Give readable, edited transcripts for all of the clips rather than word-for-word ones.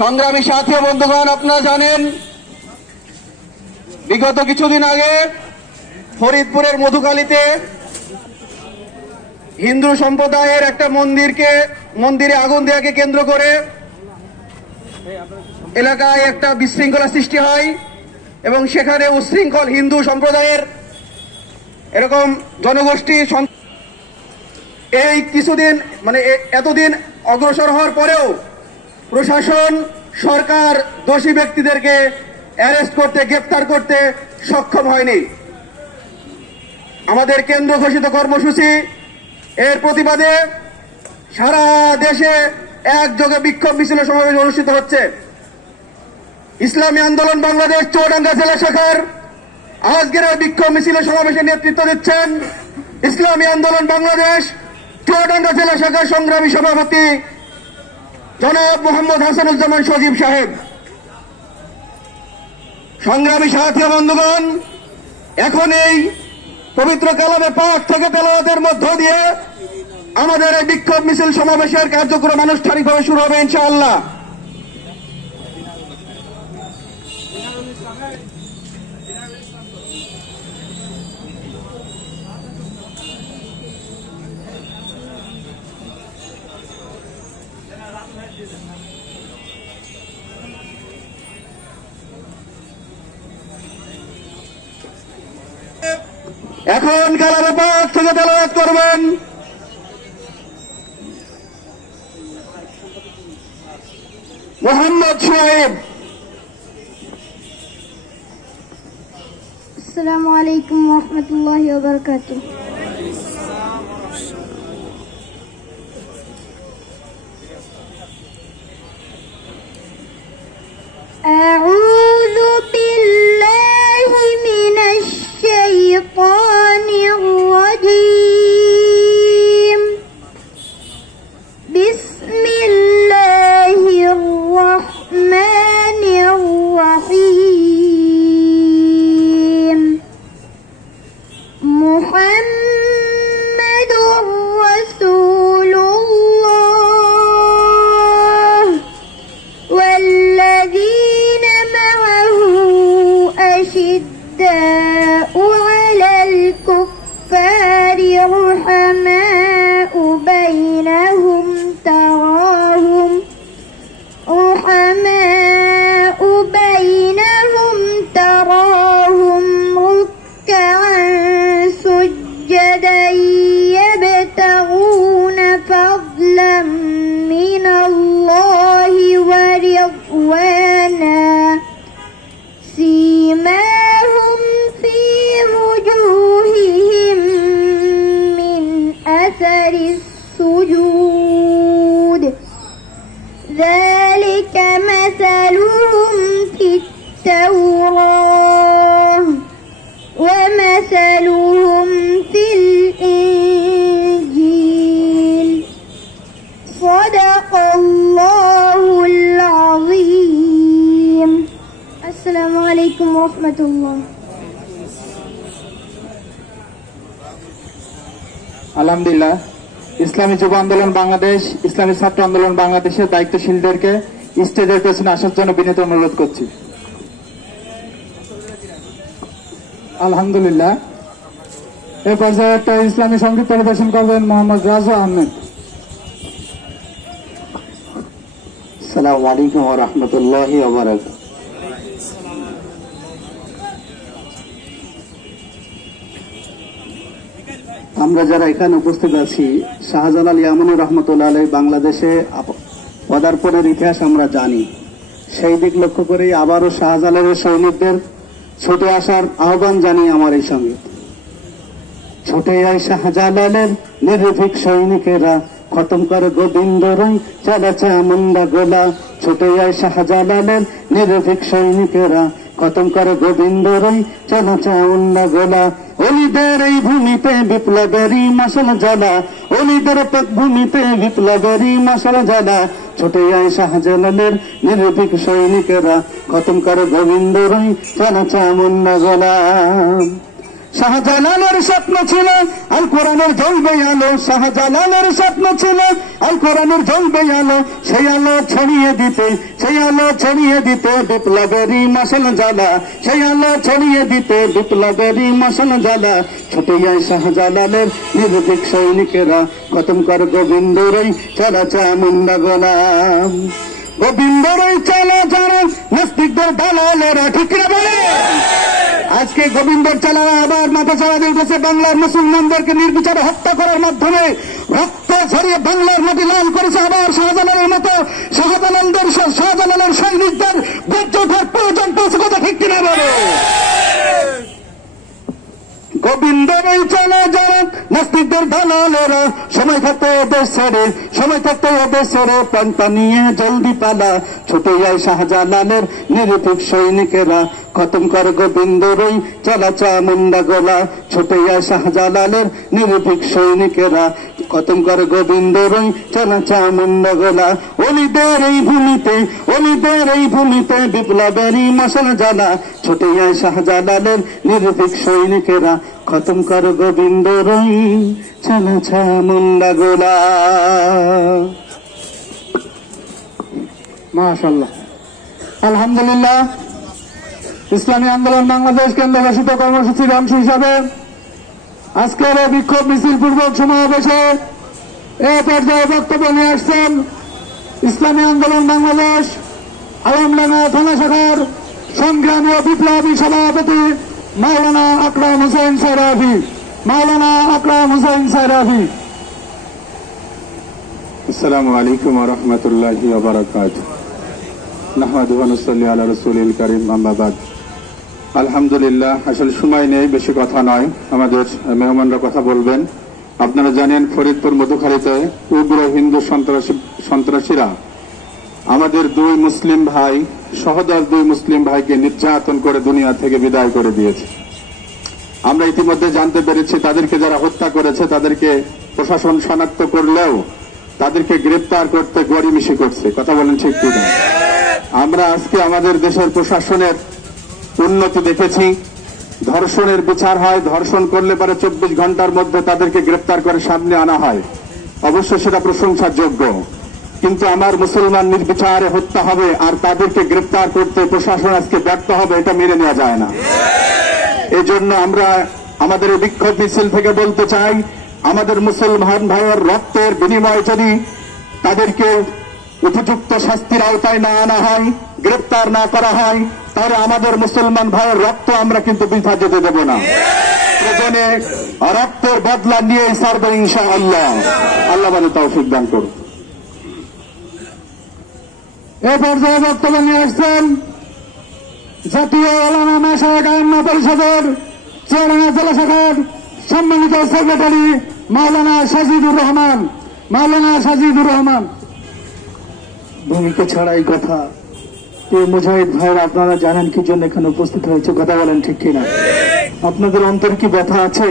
সংগ্রামী সাথী ও বন্ধুগণ, আপনারা জানেন বিগত কিছুদিন আগে ফরিদপুরের মধুখালীতে হিন্দু সম্প্রদায়ের একটা মন্দিরে আগুন দেওয়াকে কেন্দ্র করে এলাকায় একটা বিশৃঙ্খলা সৃষ্টি হয় এবং সেখানে উচ্ছৃঙ্খল হিন্দু সম্প্রদায়ের এরকম জনগোষ্ঠী এই কিছুদিন এতদিন অগ্রসর হওয়ার পরেও প্রশাসন সরকার দোষী ব্যক্তিদেরকে অ্যারেস্ট করতে, গ্রেফতার করতে সক্ষম হয়নি। আমাদের কেন্দ্র ঘোষিত কর্মসূচি এর প্রতিবাদে সারা দেশে একযোগে বিক্ষোভ মিছিল সমাবেশ অনুষ্ঠিত হচ্ছে। ইসলামী আন্দোলন বাংলাদেশ চুয়াডাঙ্গা জেলা শাখার আজকের এই বিক্ষোভ মিছিল সমাবেশে নেতৃত্ব দিচ্ছেন ইসলামী আন্দোলন বাংলাদেশ চুয়াডাঙ্গা জেলা শাখার সংগ্রামী সভাপতি জনাব মোহাম্মদ হাসানুজ্জামান সজীব সাহেব। সংগ্রামী সাথী বন্ধুগণ, এখন এই পবিত্র কালামে পাক থেকে তেলাওয়াতের মধ্য দিয়ে আমাদের এই বিক্ষোভ মিছিল সমাবেশের কার্যক্রম আনুষ্ঠানিকভাবে শুরু হবে ইনশাআল্লাহ। এখন কালামে পাক থেকে তেলাওয়াত করবেন মোহাম্মদ সাহেব। আসসালামু আলাইকুম ওয়া রাহমাতুল্লাহি ওয়া বারাকাতুহু। আউযু বিল্লাহি মিনাশ শাইতানির রাজীম। বিসমিল্লাহির রাহমানির রাহিম। মুহাম্মাদুর রাসূলুল্লাহ ওয়াল্লাযীনা মা'আহু আশিদ্দাউ আলাল কুফফারি রুহামাউ বাইনাহুম تراهم ركعا سجدا يبتغون فضلا من الله ورضوانا سيماهم في وجوههم من أثر السجود ذلك مثلهم في التوراة ومثلهم في الإنجيل صدق الله العظيم السلام عليكم ورحمة الله আলহামদুলিল্লাহ। ইসলামী যুব আন্দোলন বাংলাদেশ, ইসলামী ছাত্র আন্দোলন বাংলাদেশের দায়িত্বশীলদেরকে স্টেজের পেছনে আসার জন্য বিনীত অনুরোধ করছি। আলহামদুলিল্লাহ। এ পর্যায়ে একটা ইসলামী সঙ্গীত পরিবেশন করবেন মোহাম্মদ রাজু আহমেদ। আসসালামু আলাইকুম ওয়া রাহমাতুল্লাহি ওয়া বারাকাতুহু। আমরা যারা এখানে উপস্থিত আছি, শাহজালাল ইয়ামানী রহমতুল্লাহ আলাইহি বাংলাদেশে পদার্পণের ইতিহাস আমরা জানি। সেই দিক লক্ষ্য করেই আবারও শাহজালালের সৈনিকদের ছুটে আসার আহ্বান জানিয়ে আমার এই সঙ্গীত। ছুটে আয় শাহজালালের নির্ভীক সৈনিকেরা, খতম করে গোবিন্দ রং চালাচ্ছে আমন্দা গোলা। ছুটে আয় শাহজালালের নির্ভীক সৈনিকেরা, খতম করে গোবিন্দ রং চালাচ্ছে আমন্দা গোলা। অলিদের এই ভূমিতে বিপ্লবেরই মশাল জ্বালা, অলিদের ভূমিতে বিপ্লবেরই মশাল জ্বালা। ছুটে আয় শাহজালালের নির্ভীক সৈনিকেরা, খতম করে গোবিন্দ রং চালাচ্ছে আমন্দা গোলা। শাহজালালের স্বপ্ন ছিল আল কোরআনের জ্বলবে আলো, শাহজালালের স্বপ্ন ছিল আল কোরআনের জ্বলবে আলো, সেই আলো ছড়িয়ে দিতে, সেই আলো ছড়িয়ে দিতে বিপ্লবেরই মশাল জ্বালা, সেই আলো ছড়িয়ে দিতে বিপ্লবেরই মশাল জ্বালা। ছুটে যায় শাহজালালের নির্ভীক সৈনিকেরা, খতম কর গোবিন্দরই চলা চামুন্ডা গোলাম, গোবিন্দরই চলা যারা নাস্তিকদের দালালেরা, ঠিক না বলে? আজকে গোবিন্দর চালারা আবার মাথা চাড়া দিয়ে উঠেছে বাংলার মুসলমানদেরকে নির্বিচারে হত্যা করার মাধ্যমে, রক্ত ঝরিয়ে বাংলার মাটি লাল করেছে আবার শাহজালালের মতো। শাহজালালের সৈনিকদের গর্জে ওঠার প্রয়োজন পৌঁছে, কথা ঠিক কিনা বলে? গোবিন্দরই চলে যারা নাস্তিকদের দালালেরা, সময় থাকতে দেশ ছেড়ে, সময় থাকতে দেশ ছেড়ে প্রাণটা নিয়ে জলদি পালা। ছুটে যায় শাহজালালের নির্ভীক সৈনিকেরা, খতম কর গোবিন্দরই চলা চামুন্ডা গোলা। ছুটে যায় শাহজালালের নির্ভীক সৈনিকেরা, খতম কর গোবিন্দরই চলা চামুন্ডা গোলা। অলিদের এই ভূমিতে, অলিদের এই ভূমিতে বিপ্লবেরই মশাল জ্বালা। ছুটে যায় শাহজালালের নির্ভীক সৈনিকেরা, খতম কর গোবিন্দরই চলা চামুন্ডা গোলা। মাশাআল্লাহ, আলহামদুলিল্লাহ। ইসলামী আন্দোলন বাংলাদেশ কেন্দ্র ঘোষিত কর্মসূচির অংশ হিসাবে আজকের এই বিক্ষোভ মিছিল পূর্বক সমাবেশে এ পর্যায়ে বক্তব্য নিয়ে আসছেন ইসলামী আন্দোলন বাংলাদেশ আলমডাঙ্গা থানা শাখার সংগ্রামী ও বিপ্লবী সভাপতি মাওলানা আকরাম হোসেন সায়রাফি। মাওলানা আকরাম হোসেন সায়রাফি। আসসালামু আলাইকুম ওয়া রাহমাতুল্লাহি ওয়া বারাকাতুহু। নাহমাদুহু ওয়া নুসাল্লি আলা রাসূলিল কারীম, আম্মা বাদ। আলহামদুলিল্লাহ, আসলে সময় নেই, বেশি কথা নয়, আমাদের মেহমানরা কথা বলবেন। আপনারা জানেন ফরিদপুর মধুখালীতে উগ্র হিন্দু সন্ত্রাসীরা আমাদের দুই মুসলিম ভাই, সহোদর দুই মুসলিম ভাইকে নির্যাতন করে দুনিয়া থেকে বিদায় করে দিয়েছে। আমরা ইতিমধ্যে জানতে পেরেছি তাদেরকে যারা হত্যা করেছে তাদেরকে প্রশাসন শনাক্ত করলেও তাদেরকে গ্রেপ্তার করতে গড়িমিশি করছে। কথা বলেন ঠিক কি না? আমরা আজকে আমাদের দেশের প্রশাসনের উন্নতি দেখেছি। ধর্ষণের বিচার হয়, ধর্ষণ করলে পরে 24 ঘন্টার মধ্যে তাদেরকে গ্রেপ্তার করে সামনে আনা হয়, অবশ্য সেটা প্রশংসার যোগ্য। কিন্তু আমার মুসলমান নির্বিচারে হত্যা হবে আর তাদেরকে গ্রেপ্তার করতে প্রশাসন আজকে ব্যর্থ হবে, এটা মেনে নেওয়া যায় না। এই জন্য আমরা আমাদের এই বিক্ষোভ মিছিল থেকে বলতে চাই, আমাদের মুসলমান ভাইয়ের রক্তের বিনিময়ে যদি তাদেরকে উপযুক্ত শাস্তির আওতায় না আনা হয়, গ্রেপ্তার না করা হয়, তাহলে আমাদের মুসলমান ভাইয়ের রক্ত আমরা কিন্তু বৃথা যেতে দেব না। প্রয়োজনে রক্তের বদলা নিয়ে ছাড়বে ইনশাআল্লাহ। আল্লাহ আমাদের তৌফিক দান করুন। এ পর্যায়ে বক্তব্য নিয়ে আসছেন জাতীয় ওলামা মাশায়েখ আইম্মা পরিষদের চুয়াডাঙ্গা জেলা শাখার সম্মানিত সেক্রেটারি মাওলানা সাজিদুর রহমান। মাওলানা সাজিদুর রহমান। ভূমিকা ছাড়াই কথা। মুজাহিদ ভাইয়ের আপনারা জানেন কি জন্য এখানে উপস্থিত হয়েছে, কথা বলেন ঠিক কিনা? আপনাদের অন্তরে কি ব্যথা আছে?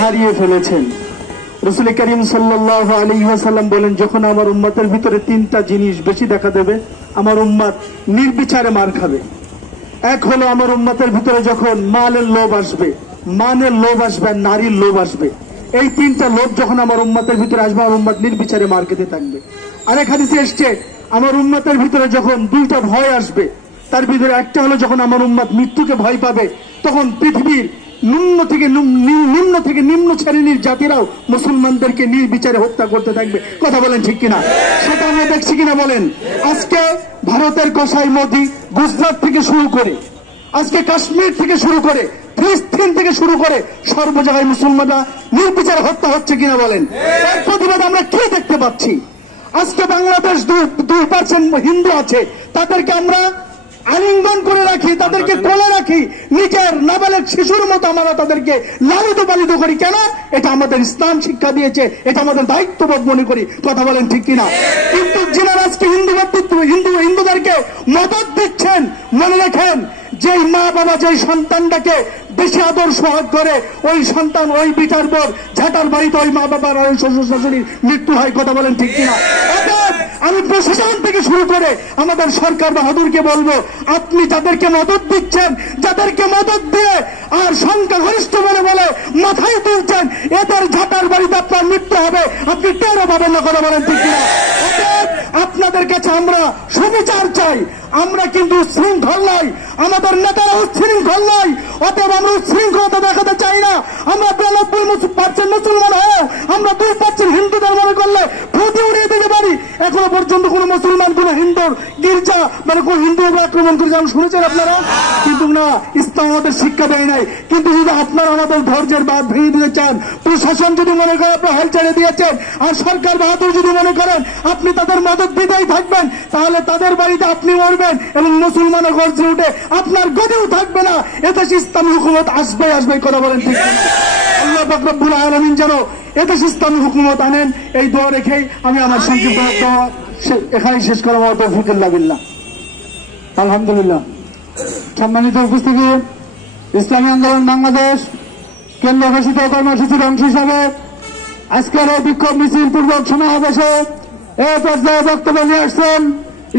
হারিয়ে ফেলেছেন। রাসূল করিম সাল্লাল্লাহু আলাইহি ওয়াসাল্লাম বলেন, যখন আমার উম্মতের ভিতরে 3টা জিনিস বেশি দেখা দেবে, আমার উম্মত নির্বিচারে মার খাবে। এক হলো আমার উম্মতের ভিতরে যখন মালের লোভ আসবে, মানের লোভ আসবে আর নারীর লোভ আসবে। এই 3টা লোভ যখন আমার উম্মতের ভিতরে আসবে, আমার উম্মত নির্বিচারে মার খেতে থাকবে। আরেক হাদিসে এসছে, আমার উম্মতের ভিতরে যখন 2টা ভয় আসবে, তার ভিতরে একটা হলো যখন আমার উম্মত মৃত্যুকে ভয় পাবে, তখন পৃথিবীর নিম্ন থেকে নিম্ন শ্রেণীর জাতিরাও মুসলমানদেরকে নির্বিচারে হত্যা করতে থাকবে। কথা বলেন ঠিক কিনা? সেটা আমরা দেখছি কিনা বলেন? আজকে ভারতের কসাই মোদি গুজরাট থেকে শুরু করে, আজকে কাশ্মীর থেকে শুরু করে, ফিলিস্তিন থেকে শুরু করে সর্ব জায়গায় মুসলমানরা নির্বিচারে হত্যা হচ্ছে কিনা বলেন? এর প্রতিবাদ আমরা কি দেখতে পাচ্ছি? আজকে বাংলাদেশ 2% হিন্দু আছে, তাদেরকে আমরা আলিঙ্গন করে রাখি, তাদেরকে কোলে রাখি, নিজের নাবালক শিশুর মতো আমরা তাদেরকে লালিত পালিত করি। কেন? এটা আমাদের ইসলাম শিক্ষা দিয়েছে, এটা আমাদের দায়িত্ববোধ মনে করি। কথা বলেন ঠিক কিনা? কিন্তু যিনারা আজকে হিন্দুদেরকে মদত দিচ্ছেন, মনে রাখেন, যেই মা বাবা যেই সন্তানটাকে বেশি আদর সোহাগ করে ওই সন্তান, ওই বিটার পর ঝাঁটার বাড়িতে ওই মা বাবার, ওই শ্বশুর শাশুড়ির মৃত্যু হয়। কথা বলেন ঠিক কিনা? অতএব আমি প্রশাসন থেকে শুরু করে আমাদের সরকার বাহাদুরকে বলবো, আপনি যাদেরকে মদত দিচ্ছেন, যাদেরকে মদত দিয়ে আর সংখ্যাগরিষ্ঠ বলে বলে মাথায় তুলছেন, এদের ঝাঁটার বাড়িতে আপনার মৃত্যু হবে, আপনি টেরও পাবেন না। কথা বলেন ঠিক কিনা? অতএব আপনাদের কাছে আমরা সুবিচার চাই। আমরা কিন্তু উচ্ছৃঙ্খল নয়, আমাদের নেতারা উচ্ছৃঙ্খল নয়। অতএব আমরা উচ্ছৃঙ্খলতা দেখাতে চাই না। আমরা 92% মুসলমান হয়ে আমরা 2% হিন্দুদের মনে করলে প্রতি উড়িয়ে দিতে পারি। এখনো পর্যন্ত কোন মুসলমান, কোন হিন্দুর গির্জা মানে কোন হিন্দু আক্রমণ করে যেমন শুনেছেন আপনারা, কিন্তু না, ইসলাম আমাদের শিক্ষা দেয় নাই। কিন্তু যদি আপনারা আমাদের ধৈর্যের বাঁধ ভেঙে দিতে চান, প্রশাসন যদি মনে করে আপনার হাল ছেড়ে দিয়েছেন, আর সরকার বাহাদুর যদি মনে করেন আপনি তাদের মদত দিতেই থাকবেন, তাহলে তাদের বাড়িতে আপনি মরবেন এবং মুসলমানও গর্জে উঠে আপনার গদিও থাকবে না। এদেশে ইসলামী হুকুমত আসবে আসবে। কথা বলেন ঠিক না? আল্লাহ পাক রব্বুল আলামিন যেন এদেশে ইসলামী হুকুমত আনেন, এই দোয়া রেখেই আমি আমার সংক্ষিপ্ত দোয়া এখানেই শেষ করার মতো তৌফিকুল্লাহ বিল্লাহ। আলহামদুলিল্লাহ। সম্মানিত উপস্থিতি, ইসলামী আন্দোলন বাংলাদেশ কেন্দ্র ঘোষিত কর্মসূচির অংশ হিসাবে আজকের এই বিক্ষোভ মিছিল পূর্বক সমাবেশে এই পর্যায়ে বক্তব্য নিয়ে আসছেন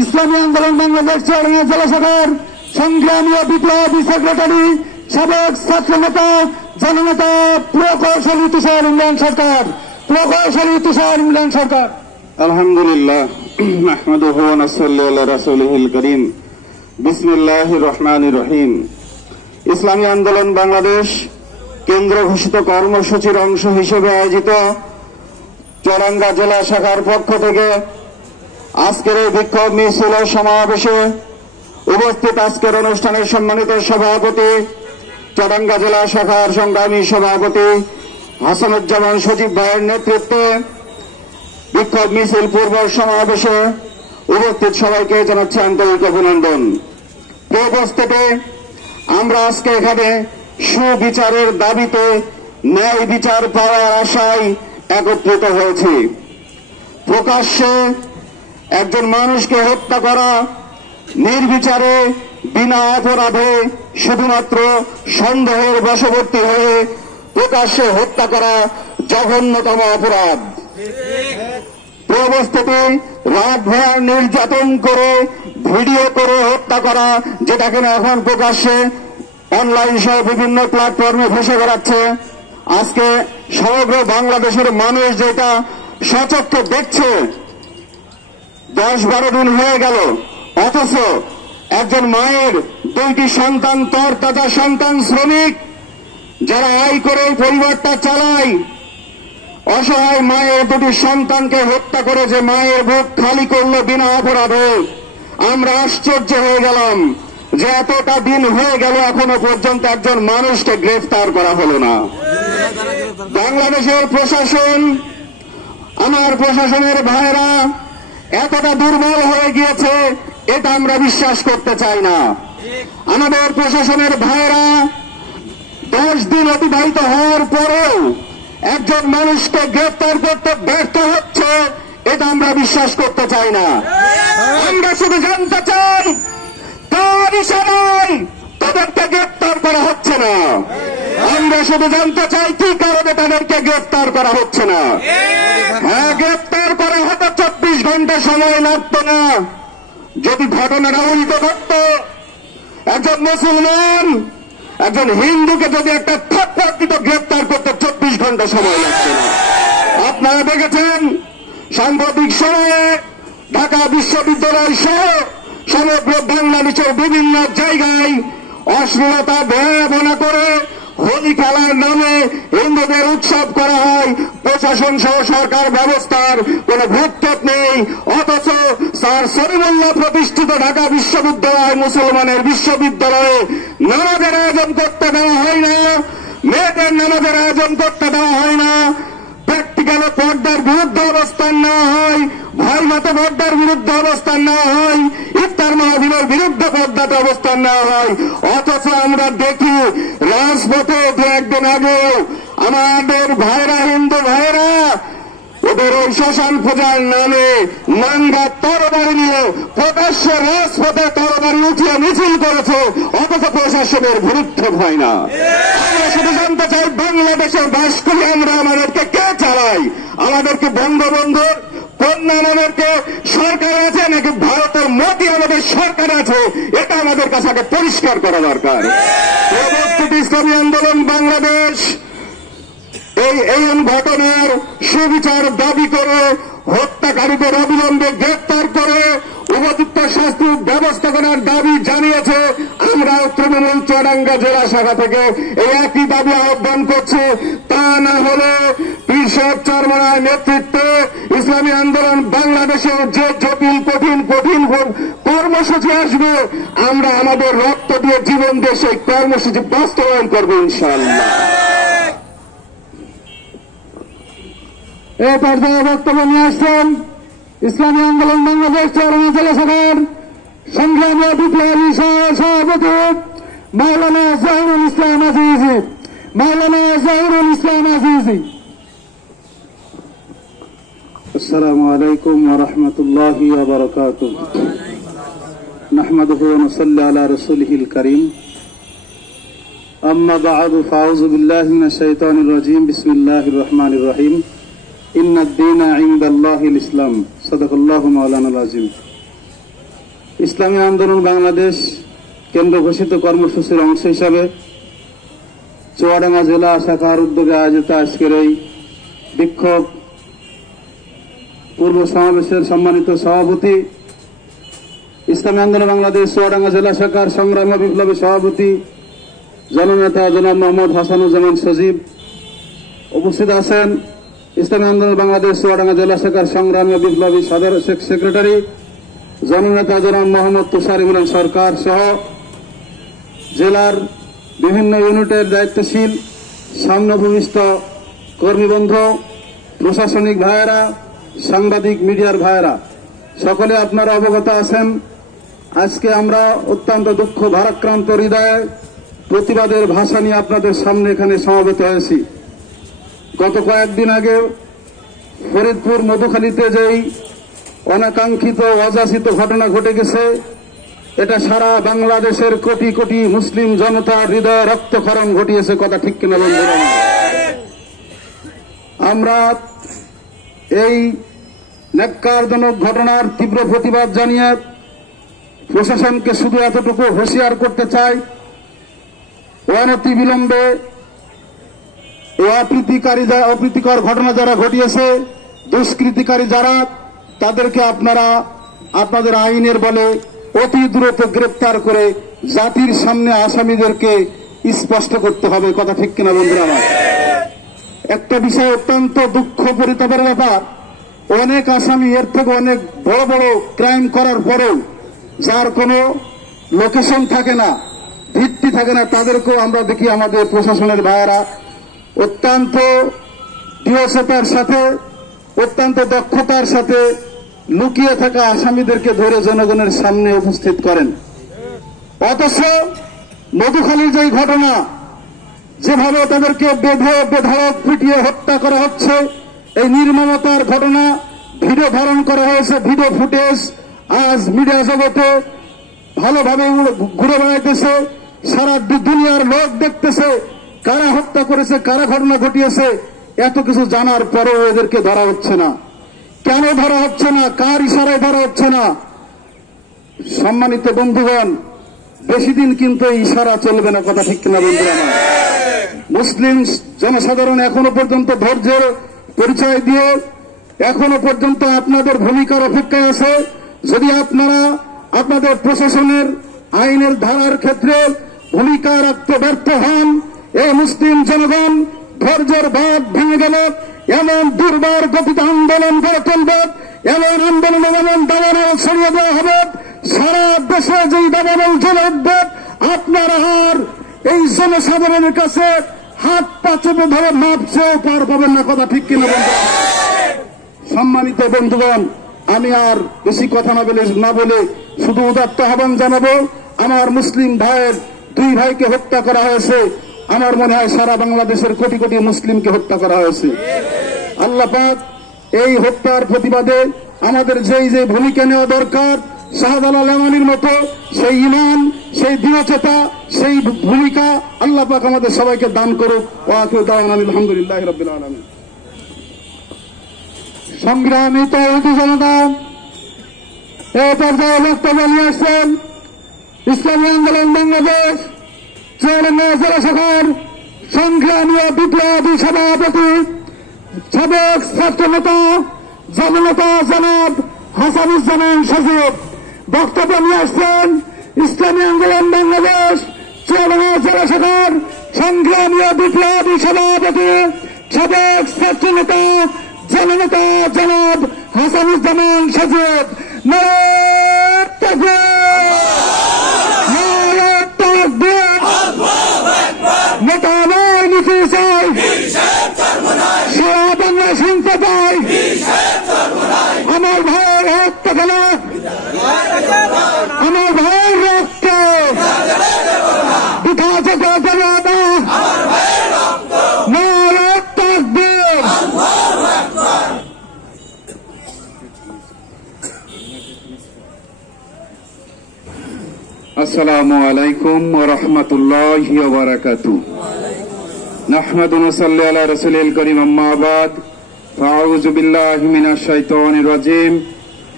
ইসলামী আন্দোলন বাংলাদেশ চুয়াডাঙ্গা জেলা শাখার সংগ্রামী বিপ্লবী সেক্রেটারি, সাবেক ছাত্র নেতা, জননেতা প্রকৌশলী তুষার ইমরান সরকার। প্রকৌশলী তুষার ইমরান সরকার। আলহামদুলিল্লাহ, নাহমাদুহু ওয়া নাসাল্লি আলা রাসূলিহিল কারীম। বিসমিল্লাহির রহমানির রহিম। ইসলামী আন্দোলন বাংলাদেশ কেন্দ্র ঘোষিত কর্মসূচির অংশ হিসেবে আয়োজিত চুয়াডাঙ্গা জেলা শাখার পক্ষ থেকে আজকের এই বিক্ষোভ মিছিল ও সমাবেশে উপস্থিত আজকের অনুষ্ঠানের সম্মানিত সভাপতি, চুয়াডাঙ্গা জেলা শাখার সংগ্রামী সভাপতি হাসানুজ্জামান সজীব ভাইয়ের নেতৃত্বে বিক্ষোভ মিছিল পূর্ব সমাবেশে উপস্থিত সবাইকে জানাচ্ছি আন্তরিক অভিনন্দন। প্রিয় উপস্থিতি, আমরা আজকে এখানে সুবিচারের দাবিতে ন্যায় বিচার পাওয়ার আশায় একত্রিত হয়েছি। প্রকাশ্যে একজন মানুষকে হত্যা করা, নির্বিচারে বিনা অপরাধে শুধুমাত্র সন্দেহের বশবর্তী হয়ে প্রকাশ্যে হত্যা করা জঘন্যতম অপরাধ। প্রবস্থিতি রাতভর নির্যাতন করে ভিডিও করে হত্যা করা, যেটা কিনা এখন প্রকাশ্যে অনলাইন সহ বিভিন্ন প্ল্যাটফর্মে ভেসে বেড়াচ্ছে। আজকে সমগ্র বাংলাদেশের মানুষ যেটা সচক্ষে দেখছে, 10-12 দিন হয়ে গেল, অথচ একজন মায়ের 2টি সন্তান, তরতাজা সন্তান, শ্রমিক যারা আয় করে পরিবারটা চালায়, অসহায় মায়ের 2টি সন্তানকে হত্যা করে যে মায়ের বুক খালি করলো বিনা অপরাধে। আমরা আশ্চর্য হয়ে গেলাম যে এতটা দিন হয়ে গেল এখনো পর্যন্ত একজন মানুষকে গ্রেফতার করা হলো না। বাংলাদেশের প্রশাসন, আমার প্রশাসনের ভাইরা এতটা দুর্বল হয়ে গিয়েছে, এটা আমরা বিশ্বাস করতে চাই না। আমাদের প্রশাসনের ভাইরা 10 দিন অতিবাহিত হওয়ার পরেও একজন মানুষকে গ্রেফতার করতে ব্যর্থ হচ্ছে, এটা আমরা বিশ্বাস করতে চাই না। আমরা শুধু জানতে চাই তার ইশারায় তাদেরকে গ্রেফতার করা হচ্ছে না। আমরা শুধু জানতে চাই কি কারণে তাদেরকে গ্রেফতার করা হচ্ছে না। হ্যাঁ, গ্রেফতার করা হতো 24 ঘন্টা সময় লাগতো না। যদি ঘটনাটা উল্টো ঘটত, একজন মুসলমান একজন হিন্দুকে যদি একটা থাপ্পড় দিত, গ্রেফতার করতে 24 ঘন্টা সময় লাগতো না। আপনারা দেখেছেন সাম্প্রতিক সময়ে ঢাকা বিশ্ববিদ্যালয় সহ সমগ্র বাংলাদেশের বিভিন্ন জায়গায় অশ্লীলতা ব্যবহার করে হোলি খেলার নামে হিন্দুদের উৎসব করা হয়। প্রশাসন সহ সরকার ব্যবস্থার কোন ভ্রুক্ষেপ নেই, অথচ স্যার সলিমুল্লাহ প্রতিষ্ঠিত ঢাকা বিশ্ববিদ্যালয় মুসলমানের বিশ্ববিদ্যালয়ে নামাজের আয়োজন করতে দেওয়া হয় না, মেয়েদের নামাজের আয়োজন করতে দেওয়া হয় না, প্র্যাকটিক্যালে পর্দার বিরুদ্ধে অবস্থান নেওয়া হয়, ভয় মতে পর্দার বিরুদ্ধে অবস্থান নেওয়া হয়, ইফতার মাহফিলের বিরুদ্ধে পর্দাতে অবস্থান নেওয়া হয়। অথচ আমরা দেখি রাজপথে 2-1 দিন আগেও আমাদের ভাইরা, হিন্দু ভাইরা ওদের ওই শ্মশান পূজার নামে নাঙ্গা তরবারি নিয়ে প্রকাশ্যে রাজপথে তরবারি উঠিয়ে মিছিল করেছে, অথচ প্রশাসনের ভূমিক্ষেপ হয় না। আমরা শুধু জানতে চাই, বাংলাদেশে বাস করি আমরা, আমাদেরকে কে চালাই? আমাদেরকে বঙ্গবন্ধুর কন্যা আমাদেরকে সরকার আছে নাকি ভারতের মোদী আমাদের সরকার আছে? এটা আমাদের কাছে আগে পরিষ্কার করা দরকার। পরবর্তীতে ইসলামী আন্দোলন বাংলাদেশ এই ঘটনার সুবিচার দাবি করে হত্যাকারীদের অবিলম্বে গ্রেপ্তার করে উপযুক্ত শাস্তির ব্যবস্থা করার দাবি জানিয়েছে। আমরা তৃণমূল চুয়াডাঙ্গা জেলা শাখা থেকে এই একই দাবি আহ্বান করছি। তা না হলে পীর সাহেব চরমনার নেতৃত্বে ইসলামী আন্দোলন বাংলাদেশের যে জটিল কঠিন কর্মসূচি আসবে, আমরা আমাদের রক্ত দিয়ে জীবন দিয়ে সেই কর্মসূচি বাস্তবায়ন করবো ইনশাআল্লাহ। এই পর্যায়ে বক্তব্য নিয়ে আসছেন ইসলামী আন্দোলন বাংলাদেশ চরমনা জেলা শাখার সংগ্রামী বিপ্লবী সভাপতি মাওলানা জহিরুল ইসলাম আজিজি। আসসালামু আলাইকুম ওয়া রাহমাতুল্লাহি ওয়া বারাকাতুহু। নাহমাদুহু ওয়া নুসাল্লি আলা রাসূলিহিল কারীম। আম্মা বা'দু, ফাআউযু বিল্লাহি মিনাশ শাইতানির রাজীম। বিসমিল্লাহির রহমানির রহিম। ইন্নাদ-দীনা ইনদাল্লাহিল ইসলাম। সাদাকাল্লাহু মাওলানাল আযীম। ইসলামী আন্দোলন বাংলাদেশ কেন্দ্র ঘোষিত কর্মসূচির অংশ হিসাবে চুয়াডাঙ্গা জেলা শাখার উদ্যোগে আয়োজিত আজকের এই বিক্ষোভ পূর্ব সমাবেশের সম্মানিত সভাপতি, ইসলামী আন্দোলন বাংলাদেশ চুয়াডাঙ্গা জেলা শাখার সংগ্রামী বিপ্লবী সভাপতি জননেতা জনাব মোহাম্মদ হাসানুজ্জামান সজীব, উপস্থিত আছেন ইসলামী আন্দোলন বাংলাদেশ চুয়াডাঙ্গা জেলা শাখার সংগ্রামী বিপ্লবী সেক্রেটারি জননেতা জনাব মোহাম্মদ তুষার ইমরান সরকার সহ জেলার বিভিন্ন ইউনিটের দায়িত্বশীল সামনেভূমিষ্ঠ কর্মীবন্ধু, প্রশাসনিক ভাইয়েরা, সাংবাদিক মিডিয়ার ভাইয়েরা, সকলে আপনারা অবগত আছেন। আজকে আমরা অত্যন্ত দুঃখ ভারাক্রান্ত হৃদয়ে প্রতিবাদের ভাষা নিয়ে আপনাদের সামনে এখানে সমবেত হয়েছি। গত কয়েকদিন আগে ফরিদপুর মধুখালীতে যেই অনাকাঙ্ক্ষিত অযাচিত ঘটনা ঘটে গেছে, এটা সারা বাংলাদেশের কোটি কোটি মুসলিম জনতার হৃদয় রক্তক্ষরণ ঘটিয়েছে। কথা ঠিক কিনা বন্ধুরা? আমরা এই ন্যাক্কারজনক ঘটনার তীব্র প্রতিবাদ জানিয়ে প্রশাসনকে শুধু এতটুকু হুঁশিয়ার করতে চাই, অনতি বিলম্বে এই অপ্রীতিকর ঘটনা যারা ঘটিয়েছে, দুষ্কৃতিকারী যারা, তাদেরকে আপনারা আপনাদের আইনের বলে অতি দ্রুত গ্রেপ্তার করে জাতির সামনে আসামিদেরকে স্পষ্ট করতে হবে। কথা ঠিক কিনা বন্ধুরা? আমার একটা বিষয় অত্যন্ত দুঃখ পরিতাপের ব্যাপার, অনেক আসামি এর থেকে অনেক বড় বড় ক্রাইম করার পরেও যার কোনো লোকেশন থাকে না, ভিত্তি থাকে না, তাদেরকেও আমরা দেখি আমাদের প্রশাসনের ভাইয়েরা অত্যন্ত দৃঢ়তার সাথে, অত্যন্ত দক্ষতার সাথে লুকিয়ে থাকা আসামিদেরকে ধরে জনগণের সামনে উপস্থিত করেন। অথচ মধুখালীর যে ঘটনা, যেভাবে তাদেরকে বেঁধে বেধড়ক পিটিয়ে হত্যা করা হচ্ছে, এই নির্মমতার ঘটনা ভিডিও ধারণ করা হয়েছে, ভিডিও ফুটেজ আজ মিডিয়া জগতে ভালোভাবে ঘুরে বেড়াইতেছে। সারা দুনিয়ার লোক দেখতেছে কারা হত্যা করেছে, কারা ঘটনা ঘটিয়েছে। এত কিছু জানার পরেও এদেরকে ধরা হচ্ছে না। কেন ধরা হচ্ছে না? কার ইশারায় ধরা হচ্ছে না? সম্মানিত বন্ধুগণ, বেশি দিন কিন্তু এই ইশারা চলবে না। কথা ঠিক কিনা বন্ধুরা? মুসলিম জনসাধারণ এখনো পর্যন্ত ধৈর্যের পরিচয় দিয়ে এখনো পর্যন্ত আপনাদের ভূমিকার অপেক্ষায় আছে। যদি আপনারা আপনাদের প্রশাসনের আইনের ধারার ক্ষেত্রে ভূমিকা রাখতে ব্যর্থ হন, এই মুসলিম জনগণ ধৈর্যের বাঁধ ভেঙে গেল, এমন দুর্বার গতিতে আন্দোলন গড়ে তুলবে, এমন আন্দোলন এমন দাবানল ছড়িয়ে দেওয়া হবে, সারা দেশে যেই দাবানল জ্বলে উঠবে, আপনারা আর এই জনসাধারণের কাছে হাত পা চেপে ধরে মাপ চেয়েও পার পাবেন না। কথা ঠিক কিনা বন্ধু? সম্মানিত বন্ধুগণ, আমি আর বেশি কথা না বলে শুধু উদাত্ত আহ্বান জানাবো। আমার মুসলিম ভাইয়ের দুই ভাইকে হত্যা করা হয়েছে, আমার মনে হয় সারা বাংলাদেশের কোটি কোটি মুসলিমকে হত্যা করা হয়েছে। আল্লাহ পাক এই হত্যার প্রতিবাদে আমাদের যে ভূমিকা নেওয়া দরকার, শাহজালাল আমানির মতো সেই ঈমান, সেই দৃঢ়চেতা, সেই ভূমিকা আল্লাহ পাক আমাদের সবাইকে দান করুক। ওয়া আখিরু দাওয়ানা আলহামদুলিল্লাহি রাব্বিল আলামিন। সংগ্রামী তৌহিদি জনতা, এই পর্যায়ে বক্তব্য নিয়ে আসছেন ইসলামী আন্দোলন বাংলাদেশ চুয়াডাঙ্গা জেলা শাখার সংগ্রামী ও বিপ্লবী সভাপতি, সাবেক ছাত্রনেতা জননেতা জনাব হাসানুজ্জামান সজীব। বক্তব্য নিয়ে আসছেন ইসলামী আন্দোলন বাংলাদেশ চুয়াডাঙ্গা জেলা শাখার সংগ্রামী ও বিপ্লবী সভাপতি, সাবেক ছাত্রনেতা জননেতা জনাব হাসানুজ্জামান সজীব। নারায়ে তাকবীর, নারায়ে তাকবীর। নেতা নয়, নীতি চাই, সারা বাংলা শুনতে পাই। আমার ভাইয়ের রক্ত গেল, আমার ভাইয়ের রক্ত বৃথা যেতে দেবে না। নারায়ে তাকবীর। আসসালামু আলাইকুম ওয়া রাহমাতুল্লাহি ওয়া বারাকাতুহু। নাহমাদু ওয়া নুসাল্লি আলা রাসূলিল কারীম, আম্মা বাদ। ফাআউযু বিল্লাহি মিনাশ শাইতানির রাজীম।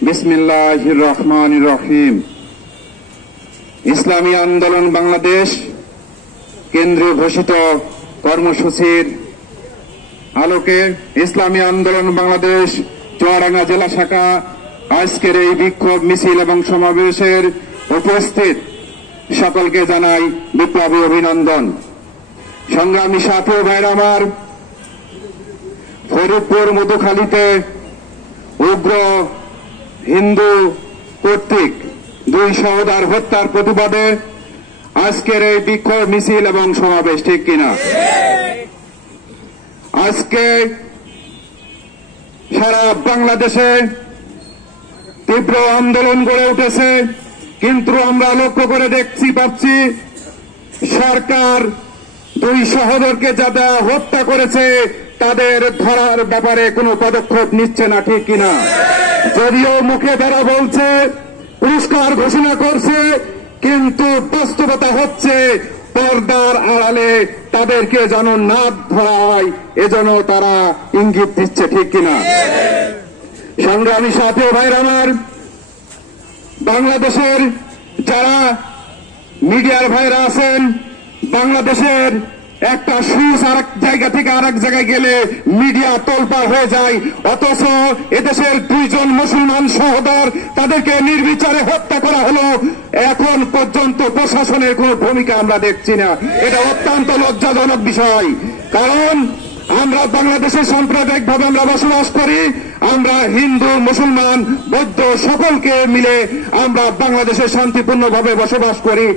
বিসমিল্লাহির রহমানির রহিম। ইসলামী আন্দোলন বাংলাদেশ কেন্দ্রীয় ঘোষিত কর্মসূচির আলোকে ইসলামী আন্দোলন বাংলাদেশ চুয়াডাঙ্গা জেলা শাখা আজকের এই বিক্ষোভ মিছিল এবং সমাবেশের উপস্থিত সকলকে জানাই বিপ্লবী অভিনন্দন। সংগ্রামী সাথী ও ভাইরা আমার, ফরিদপুর মধুখালীতে উগ্র হিন্দু কর্তৃক 2 সহোদর হত্যার প্রতিবাদে আজকের এই বিক্ষোভ মিছিল এবং সমাবেশ, ঠিক কিনা? আজকে সারা বাংলাদেশে তীব্র আন্দোলন গড়ে উঠেছে, কিন্তু আমরা লক্ষ্য করে দেখছি পাচ্ছি সরকার 2 সহোদরকে যারা হত্যা করেছে তাদের ধরার ব্যাপারে কোনো পদক্ষেপ নিচ্ছে না, ঠিক কিনা? যদিও মুখে তারা বলছে, পুরস্কার ঘোষণা করছে, কিন্তু বাস্তবতা হচ্ছে পর্দার আড়ালে তাদেরকে যেন না ধরা হয় এজন্য তারা ইঙ্গিত দিচ্ছে, ঠিক কিনা? সংগ্রামী সাথী ও ভাইরা আমার, বাংলাদেশের যারা মিডিয়ার ভাইরা আছেন, বাংলাদেশের একটা সুস আর এক জায়গা থেকে আর এক জায়গায় গেলে মিডিয়া তোলপাড় হয়ে যায়, অথচ এদেশের 2 জন মুসলমান সহোদর তাদেরকে নির্বিচারে হত্যা করা হলো। এখন পর্যন্ত প্রশাসনের কোন ভূমিকা আমরা দেখছি না। এটা অত্যন্ত লজ্জাজনক বিষয়, কারণ আমরা বাংলাদেশে সাম্প্রদায়িকভাবে আমরা বসবাস করি। আমরা হিন্দু, মুসলমান, বৌদ্ধ সকলকে মিলে আমরা বাংলাদেশে শান্তিপূর্ণভাবে বসবাস করি।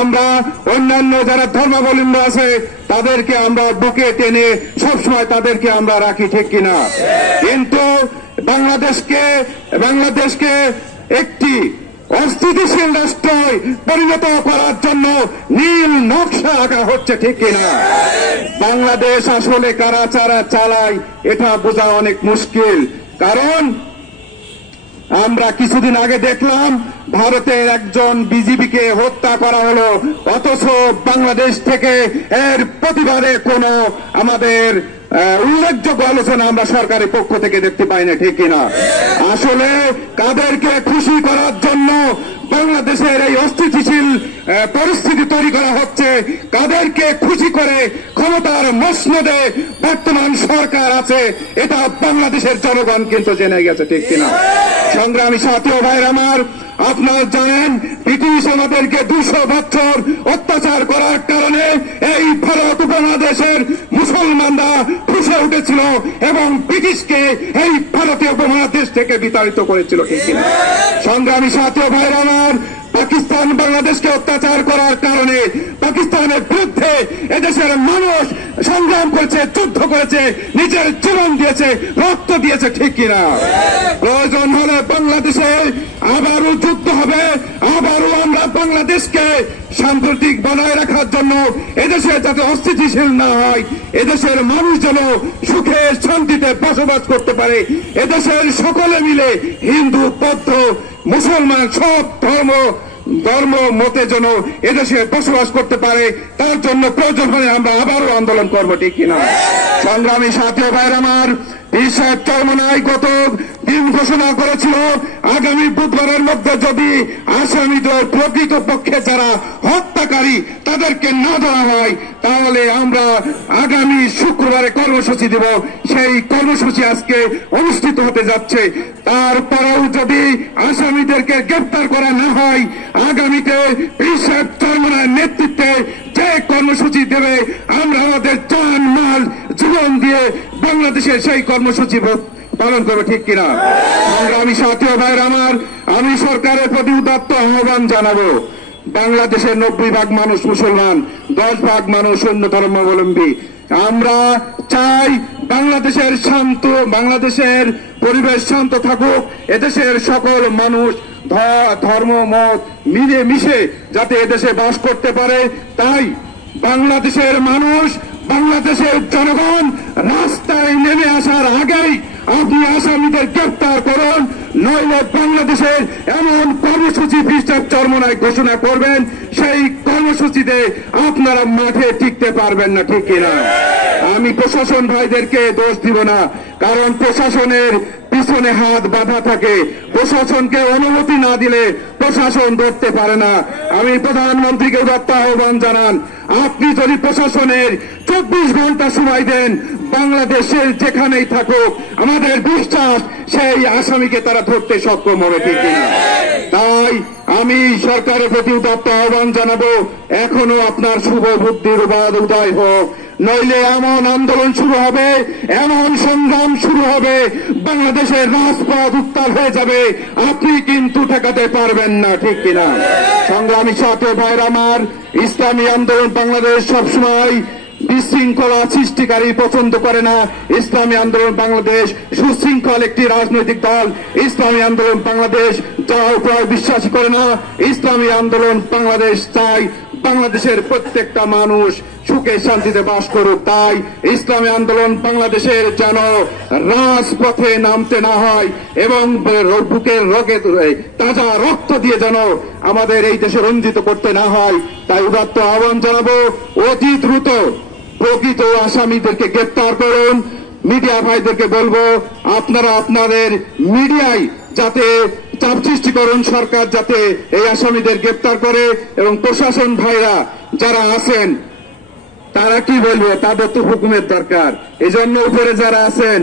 আমরা অন্যান্য যারা ধর্মাবলম্বী আছে তাদেরকে আমরা বুকে টেনে সবসময় তাদেরকে আমরা রাখি, ঠিক কিনা? কিন্তু বাংলাদেশকে একটি অস্থিতিশীল রাষ্ট্র পরিণত করার জন্য নীল নকশা আঁকা হচ্ছে, ঠিক কিনা? বাংলাদেশ আসলে কারা চালায় এটা বোঝা অনেক মুশকিল, কারণ আমরা কিছুদিন আগে দেখলাম ভারতের একজন বিজিবিকে হত্যা করা হলো, অথচ বাংলাদেশ থেকে এর প্রতিবাদে কোনো আমাদের উল্লেখযোগ্য আলোচনা আমরা সরকারের পক্ষ থেকে দেখতে পাই না, ঠিক কিনা? আসলে কাদেরকে খুশি করার জন্য বাংলাদেশের এই অস্থিতিশীল পরিস্থিতি তৈরি করা হচ্ছে, কাদেরকে খুশি করে ক্ষমতার মসনদে বর্তমান সরকার আছে এটা বাংলাদেশের জনগণ কিন্তু জেনে গেছে, ঠিক কিনা? সংগ্রামী সাথী ও ভাইরা আমার, আপনারা জানেন ব্রিটিশ আমাদেরকে 200 বছর অত্যাচার করার কারণে এই ভারত উপমহাদেশের মুসলমানরা ফুঁসে উঠেছিল এবং ব্রিটিশকে এই ভারতীয় উপমহাদেশ থেকে বিতাড়িত করেছিল, ঠিক কিনা? সংগ্রামী সাথী ও ভাইরা আমার, পাকিস্তান বাংলাদেশকে অত্যাচার করার কারণে পাকিস্তানের বিরুদ্ধে এদেশের মানুষ সংগ্রাম করেছে, যুদ্ধ করেছে, নিজের জীবন দিয়েছে, রক্ত দিয়েছে, ঠিক কিনা? প্রয়োজন হলে বাংলাদেশে আবারও যুদ্ধ হবে, আবারও আমরা বাংলাদেশকে সাম্প্রতিক বানায় রাখার জন্য, এদেশে যাতে অস্থিতিশীল না হয়, এদেশের মানুষ যেন সুখে শান্তিতে বসবাস করতে পারে, এদেশের সকলে মিলে হিন্দু, বৌদ্ধ, মুসলমান সব ধর্ম মতে যেন এদেশে বসবাস করতে পারে, তার জন্য প্রয়োজন হলে আমরা আবারও আন্দোলন করবো, ঠিক কিনা? সংগ্রামী সাথী ভাইয়ের আমার, পীর সাহেব চরমনাই গত দিন ঘোষণা করেছিল আগামী বুধবারের মধ্যে যদি আসামিদের প্রকৃত পক্ষে যারা হত্যাকারী তাদেরকে না ধরা হয় তাহলে আমরা আগামী শুক্রবারে কর্মসূচি দেব। সেই কর্মসূচি আজকে অনুষ্ঠিত হতে যাচ্ছে। তারপরেও যদি আসামিদেরকে গ্রেপ্তার করা না হয়, আগামীতে পীর সাহেব চরমনাইয়ের নেতৃত্বে যে কর্মসূচি দেবে আমরা আমাদের জান মাল জীবন দিয়ে বাংলাদেশের সেই কর্মসূচি পালন করবে, ঠিক কিনা? সংগ্রামী সাথী ভাইয়ের আমার, আমি সরকারের প্রতি উদাত্ত আহ্বান জানাবো। বাংলাদেশের 90% মানুষ মুসলমান, 10% মানুষ অন্য ধর্মাবলম্বী। আমরা চাই বাংলাদেশের পরিবেশ শান্ত থাকুক, এদেশের সকল মানুষ ধর্ম মত মিলে মিশে যাতে এদেশে বাস করতে পারে। তাই বাংলাদেশের মানুষ, বাংলাদেশের জনগণ রাস্তায় নেমে আসার আগেই আপনি আসামিদের গ্রেপ্তার করুন, নইলে বাংলাদেশের এমন কর্মসূচি পীর সাহেব চরমনাই ঘোষণা করবেন, সেই কর্মসূচিতে আপনারা মাঠে টিকতে পারবেন না, ঠিক কিনা? আমি প্রশাসন ভাইদেরকে দোষ দিব না, কারণ প্রশাসনের পিছনে হাত বাঁধা থাকে। প্রশাসনকে অনুমতি না দিলে প্রশাসন ধরতে পারে না। আমি প্রধানমন্ত্রীকে উদাত্ত আহ্বান জানান, আপনি যদি প্রশাসনের 24 ঘন্টা সময় দেন, বাংলাদেশের যেখানেই থাকুক আমাদের বিশ্বাস সেই আসামিকে তারা ধরতে সক্ষম হবে, ঠিক কিনা? তাই আমি সরকারের প্রতি উদাত্ত আহ্বান জানাবো, এখনো আপনার শুভ বুদ্ধির উদয় হোক, নইলে এমন আন্দোলন শুরু হবে, এমন সংগ্রাম শুরু হবে, বাংলাদেশের রাজপথ উত্তাল হয়ে যাবে, আপনি কিন্তু ঠেকাতে পারবেন না, ঠিক কিনা? সংগ্রামী সাথী ভাইয়ের আমার, ইসলামী আন্দোলন বাংলাদেশ সবসময় বিশৃঙ্খলা সৃষ্টিকারী পছন্দ করে না। ইসলামী আন্দোলন বাংলাদেশ সুশৃঙ্খল একটি রাজনৈতিক দল। ইসলামী আন্দোলন বাংলাদেশ যার উপর বিশ্বাসী করে না। ইসলামী আন্দোলন বাংলাদেশ চাই বাংলাদেশের প্রত্যেকটা মানুষ সুখে শান্তিতে বাস করুক। তাই ইসলামী আন্দোলন বাংলাদেশের যেন রাজপথে নামতে না হয় এবং বুকের তাজা রক্ত দিয়ে যেন আমাদের এই দেশে রঞ্জিত করতে না হয়, তাই উদাত্ত আহ্বান জানাবো, অতি দ্রুত প্রকৃত আসামিদেরকে গ্রেপ্তার করুন। মিডিয়া ভাইদেরকে বলবো, আপনারা আপনাদের মিডিয়ায় যাতে চাপ সৃষ্টি করুন, সরকার যাতে এই আসামিদের গ্রেপ্তার করে, এবং প্রশাসন ভাইরা যারা আছেন তারা কি বলবো, তাদের তো হুকুমের দরকার। এই জন্য উপরে যারা আছেন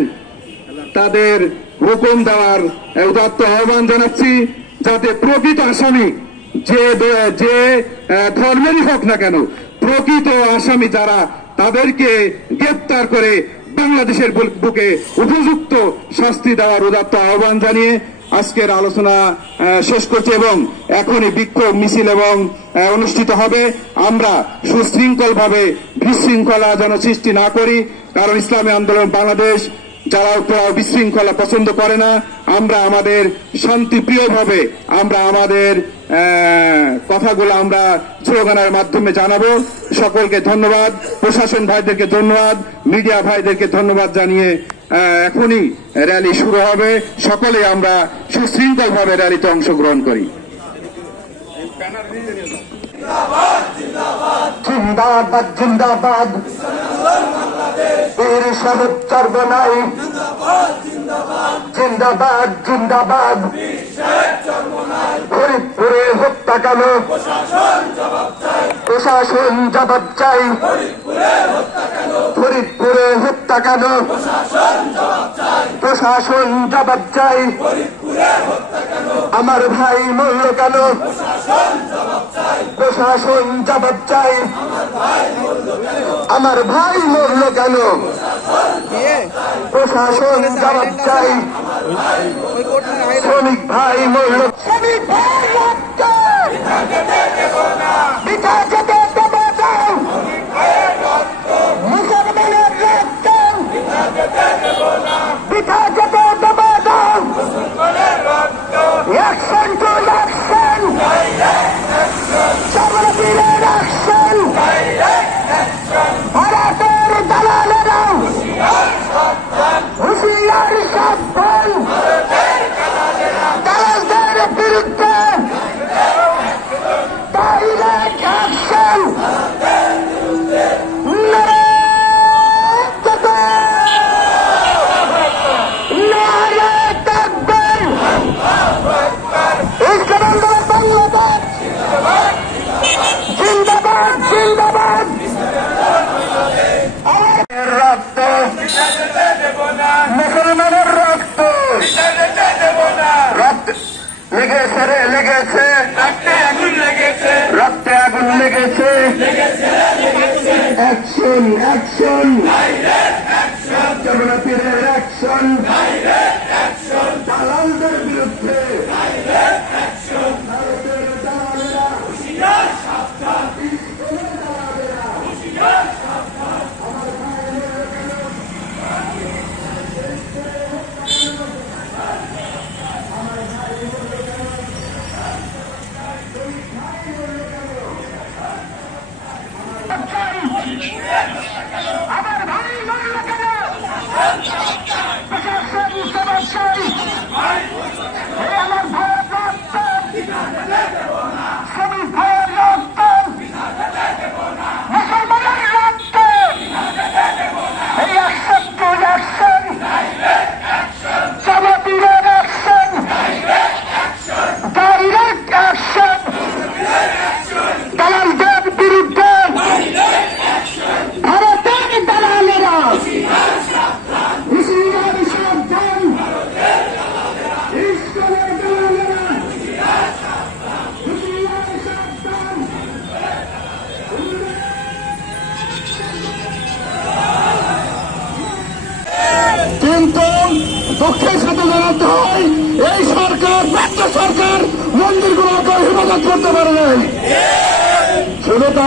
তাদের হুকুম দেওয়ার উদাত্ত আহ্বান জানাচ্ছি, যাতে প্রকৃত আসামি যে ধর্মেরই হোক না কেন, প্রকৃত আসামি যারা তাদেরকে গ্রেপ্তার করে বাংলাদেশের বুকে উপযুক্ত শাস্তি দেওয়ার উদাত্ত আহ্বান জানিয়ে আজকের আলোচনা শেষ করছি। এবং এখনই বিক্ষোভ মিছিল এবং অনুষ্ঠিত হবে। আমরা সুশৃঙ্খলভাবে বিশৃঙ্খলা যেন সৃষ্টি না করি, কারণ ইসলামী আন্দোলন বাংলাদেশ যারা বিশৃঙ্খলা পছন্দ করে না, আমরা আমাদের শান্তিপ্রিয়ভাবে আমরা আমাদের কথাগুলো আমরা স্লোগানের মাধ্যমে জানাবো। সকলকে ধন্যবাদ, প্রশাসন ভাইদেরকে ধন্যবাদ, মিডিয়া ভাইদেরকে ধন্যবাদ জানিয়ে এখনই র্যালি শুরু হবে। সকলে আমরা সুশৃঙ্খলভাবে র্যালিতে অংশগ্রহণ করি। জিন্দাবাদ জিন্দাবাদ, পীর সাহেব চরমনাই জিন্দাবাদ জিন্দাবাদ, ফরিদপুরে হত্যাকাণ্ড প্রশাসন জবাব চাই, ফরিদপুরে হত্যাকাণ্ড প্রশাসন জবাব চাই, আমার ভাই মরল কেন প্রশাসন জবাব চাই, আমার ভাই মরল কেন প্রশাসন জবাব চাই, শ্রমিক ভাই মরল, শ্রমিক ভাই বিকাশ যেতে দেব না, মুখের অ্যাকশন, ভারতের দালালেরা হুঁশিয়ার সাবধান, দালালদের বিরুদ্ধে ডাইরেক্ট অ্যাকশন। জিন্দাবাদ জিন্দাবাদ, রক্ত মুসলমানের রক্ত রক্ত লেগেছে রে, লেগেছে রক্তে আগুন লেগেছে, রক্তে আগুন লেগেছে। অ্যাকশন অ্যাকশন, যমুনা তীরের অ্যাকশন, দালালদের বিরুদ্ধে ভারতের দালালেরা আমার ভাই মরল কেন, প্রশাসন সমস্যায় আমার ভাইয়ের রক্ত, শ্রমিক ভাইয়ের রক্ত, মুসলমানের রক্ত, এই অ্যাকশন টু অ্যাকশন, জামাতির অ্যাকশন, ডাইরেক্ট অ্যাকশন, দালালদের বিরুদ্ধে ভারতের দালালেরা হুঁশিয়ার সাবধান, ইসলামের দালালেরা হুঁশিয়ার সাবধান। কিন্তু দুঃখের সাথে জানাতে হয়, এই সরকার, ব্যর্থ সরকার মন্দিরগুলোকে হেফাজত করতে পারে নাই। শুধু